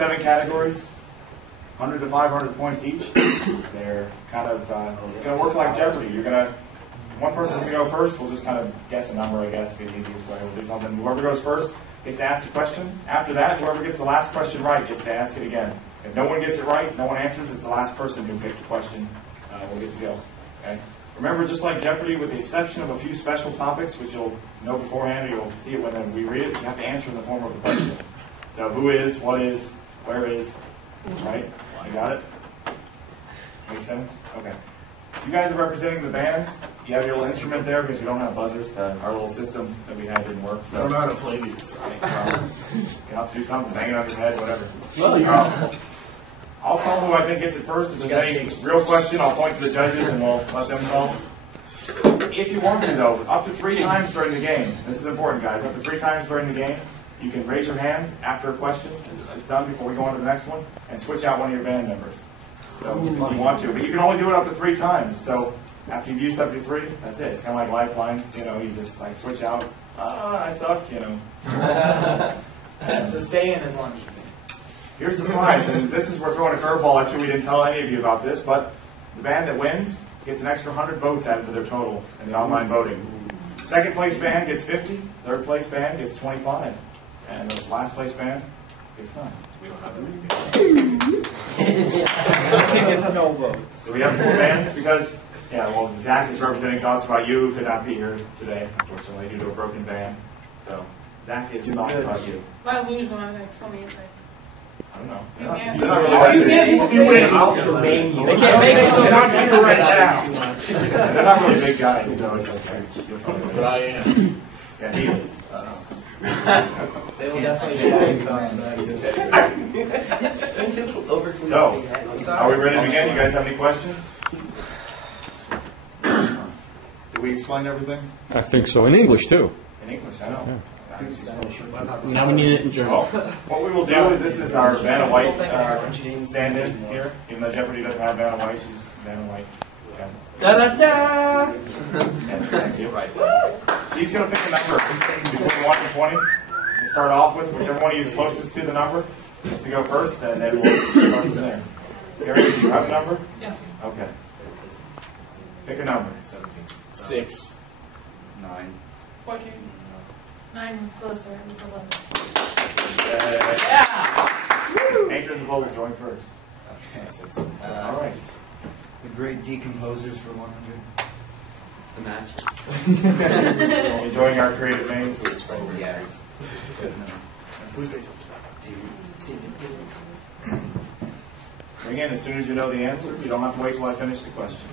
7 categories, 100 to 500 points each. They're kind of going to work like Jeopardy. You're going to, one person's going to go first. We'll just kind of guess a number, I guess, be the easiest way. We'll do something. Whoever goes first gets to ask a question. After that, whoever gets the last question right gets to ask it again. If no one gets it right, no one answers, it's the last person who picked the question. We'll get to go. Okay? Remember, just like Jeopardy, with the exception of a few special topics, which you'll know beforehand, or you'll see it when we read it, you have to answer in the form of a question. So who is, what is, where is, right? You got it? Make sense? Okay. You guys are representing the bands. You have your little instrument there because we don't have buzzers. Our little system that we had didn't work. So I don't know how to play these. You have to do something, bang it on your head, whatever. Well, I'll call who I think gets it first. If there's any real question, I'll point to the judges and we'll let them call. If you want to, though, up to 3 times during the game, this is important, guys, up to 3 times during the game, you can raise your hand after a question is done before we go on to the next one and switch out one of your band members. So if you want to. But you can only do it up to 3 times. So after you've used up to 3, that's it. It's kind of like lifelines. You know, you just like switch out. I suck, you know. So stay in as long as you can. Here's the prize, and this is, we're throwing a curveball at you. We didn't tell any of you about this, but the band that wins gets an extra 100 votes added to their total in the online voting. Second place band gets 50, third place band gets 25, and the last place band gets none. We don't have It's no votes. So we have 4 bands because, yeah, well, Zach is representing Thoughts About You, who could not be here today, unfortunately, due to a broken band. So Zach gets Thoughts About You. Well, who's the one that told me? I don't know. if you win, I'll just name you. They can't make it. They're not here right now. They're not really big guys, so it's okay. But I am. Yeah, he is. They will definitely be saying thoughts about you. So, are we ready to begin? You guys have any questions? Did we explain everything? I think so. In English, too. In English, I know. Yeah. Now we need it in German. Well, what we will do, this is our Vanna White stand-in here. Even though Jeopardy doesn't have Vanna White, she's Vanna White. Okay. Da-da-da! Yes, thank you. She's going to pick a number between 1 and 20. We'll start off with whichever one of you is closest to the number gets to go first, and then we'll start from there. Gary, do you have a number? Yeah. Okay. Pick a number. 6. 9. 14. 9 was closer. It was 11. Anchor the Bulls going first. Okay. All right. The great decomposers for 100. The matches. Enjoying our creative names. Yes. Bring in as soon as you know the answer. You don't have to wait till I finish the question.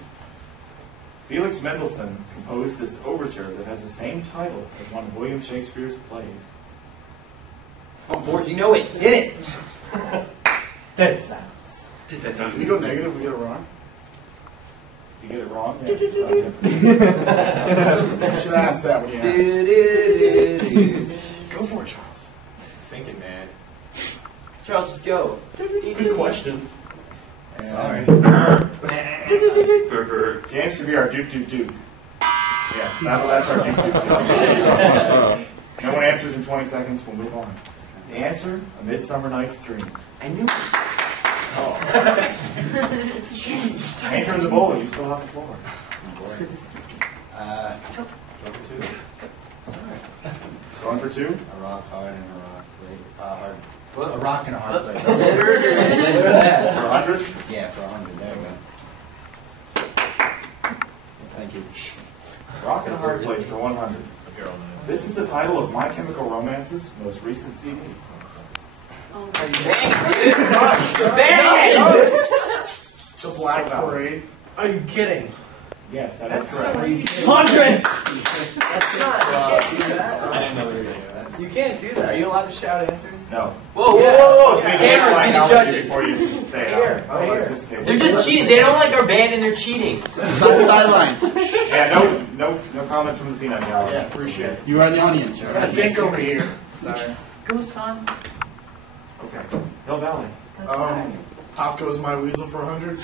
Felix Mendelssohn composed this overture that has the same title as one of William Shakespeare's plays. Oh, boy, you know it. Hit it. Dead silence. Can we go negative? We get it wrong? You get it wrong? Yeah. You should ask that when you ask. Go for it, Charles. Thinking, man. Charles, just go. Good question. Sorry. James could be our doot-doot-doot. Yes, that's our doot-doot-doot. No one answers in 20 seconds. We'll move on. The answer, A Midsummer Night's Dream. I knew it. Jesus. Anchor in the bowl. You still have the floor. Go for 2. Going for 2? A rock hard and a rock late. Hard. What? A rock and a hard place. For 100? Yeah, for 100. There we go. Thank you. Rock and a Hard Place for 100. This is the title of My Chemical Romance's most recent CD. The Black Parade. Are you kidding? Yes, that is correct. 100! I didn't know we were going to do that. You can't do that. Are you allowed to shout answers? No. Whoa, whoa, whoa! Cameras Cameras be the judges. before you say it Here, out. right here. They're just cheating. They don't like our band and they're cheating. Sidelines. Yeah, no comments from the peanut gallery. Yeah, appreciate it. You are the audience. You're I think over here. Sorry. Go, son. Okay. Hill Valley. Top goes my weasel for 100.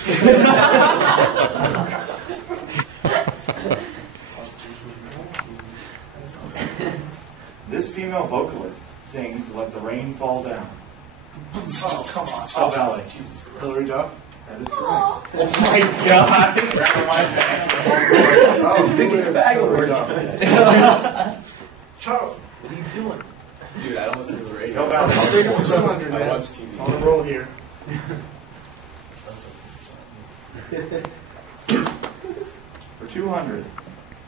This female vocalist sings Let the Rain Fall Down. Oh, Valley. Jesus Christ. Hillary Duff? That is correct. Oh my God! Grab my bag. Oh, biggest bag of words. Charles, what are you doing? Dude, I don't listen to the radio. Hill Valley. I'll take it for 200, I man. watch TV. On a roll here. For 200,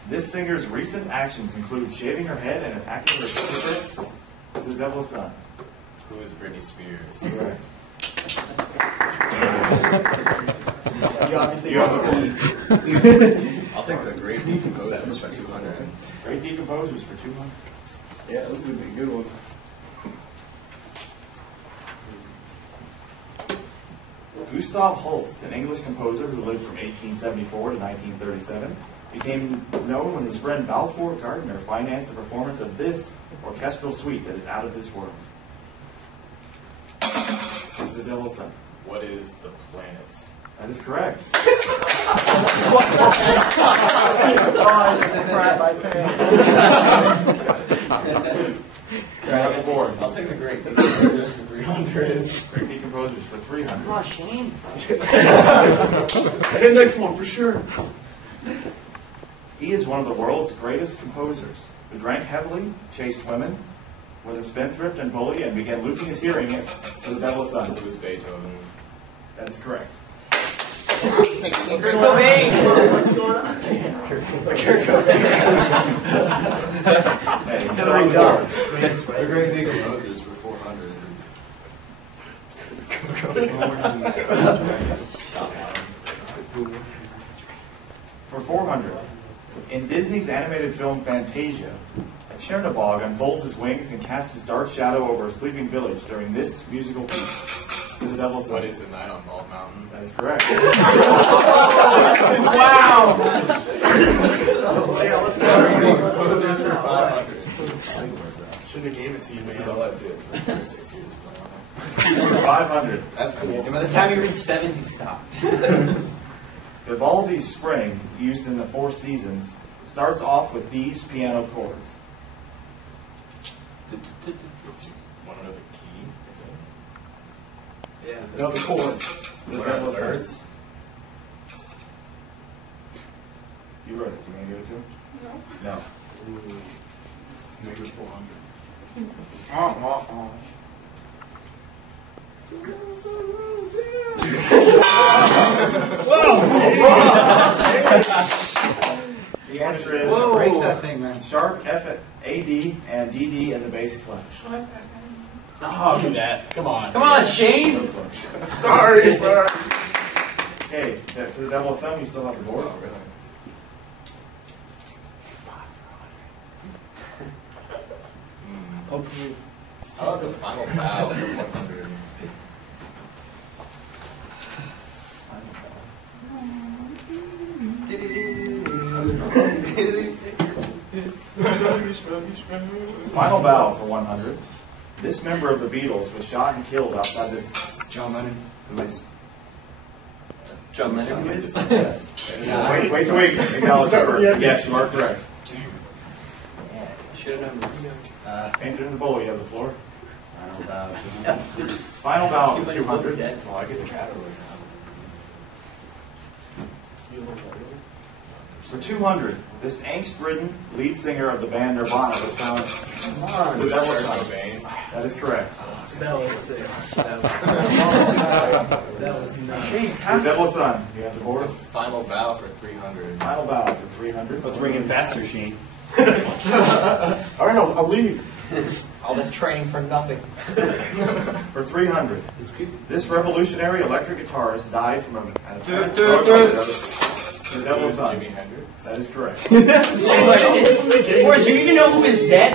this singer's recent actions include shaving her head and attacking her sister with the devil's son. Who is Britney Spears? Correct. You obviously You have want the I'll take the Great Decomposers for 200. Great Decomposers for 200. Yeah, this is a good one. Gustav Holst, an English composer who lived from 1874 to 1937, became known when his friend Balfour Gardiner financed the performance of this orchestral suite that is out of this world. The Devil's Son. What is the planets? That is correct. Grab the board. I'll take the Great Decomposers for 300. Great Decomposers for 300. Come on, Shane. Okay, next one for sure. He is one of the world's greatest composers who drank heavily, chased women, was a spendthrift and bully, and began losing his hearing to the Devil's Son. Who is Beethoven? That is correct. Kurt Cobain. What's going on? Hey, Hillary Duff. The Great Decomposers for 400. Stop now. For 400, in Disney's animated film Fantasia, a Chernobog unfolds his wings and casts his dark shadow over a sleeping village during this musical piece. To the Devil's Son. What is a night on Bald Mountain? That is correct. Wow. Yeah, let's go. Decomposers for 500. Shouldn't have gave it to you, This is man. all I did for the first 6 years of playing on 500. That's cool. So by the time you reach 7, he stopped. Vivaldi's Spring, used in the Four Seasons, starts off with these piano chords. Want to know the key? It's in. Yeah. No, the chords. The What are Devil's Son. thirds? You wrote it. You want to give it to him? No. No. It's negative 400. The answer is Break that thing, man. sharp F, A, D, and D, D in the bass clef. Oh, do that. Come on. Come on, Shane. Sorry, sir. Okay, to the Devil's Son, you still have the board. Oh, really? Hopefully. I love the final bow for 100. Final bow for 100. This member of the Beatles was shot and killed outside the... John Lennon. Who is? John Lennon. Yes. Wait till we acknowledge it first. Yes, you are correct. Should have known. Painted in the bowl, you have the floor. Final bow. Final bow for 200. Oh, I get the cat over For 200, this angst-ridden lead singer of the band Nirvana was found... The Devil's Son. That is correct. That was sick. That was nuts. The Devil's Son. You have the now. board. The final bow for 300. Final bow for 300. Let's ring in faster, Shane. All right, I'll leave. All this training for nothing. For 300, this revolutionary electric guitarist died from an attack. The Devil's Son. Jimi Hendrix. That is correct. Boris, you even know who is dead?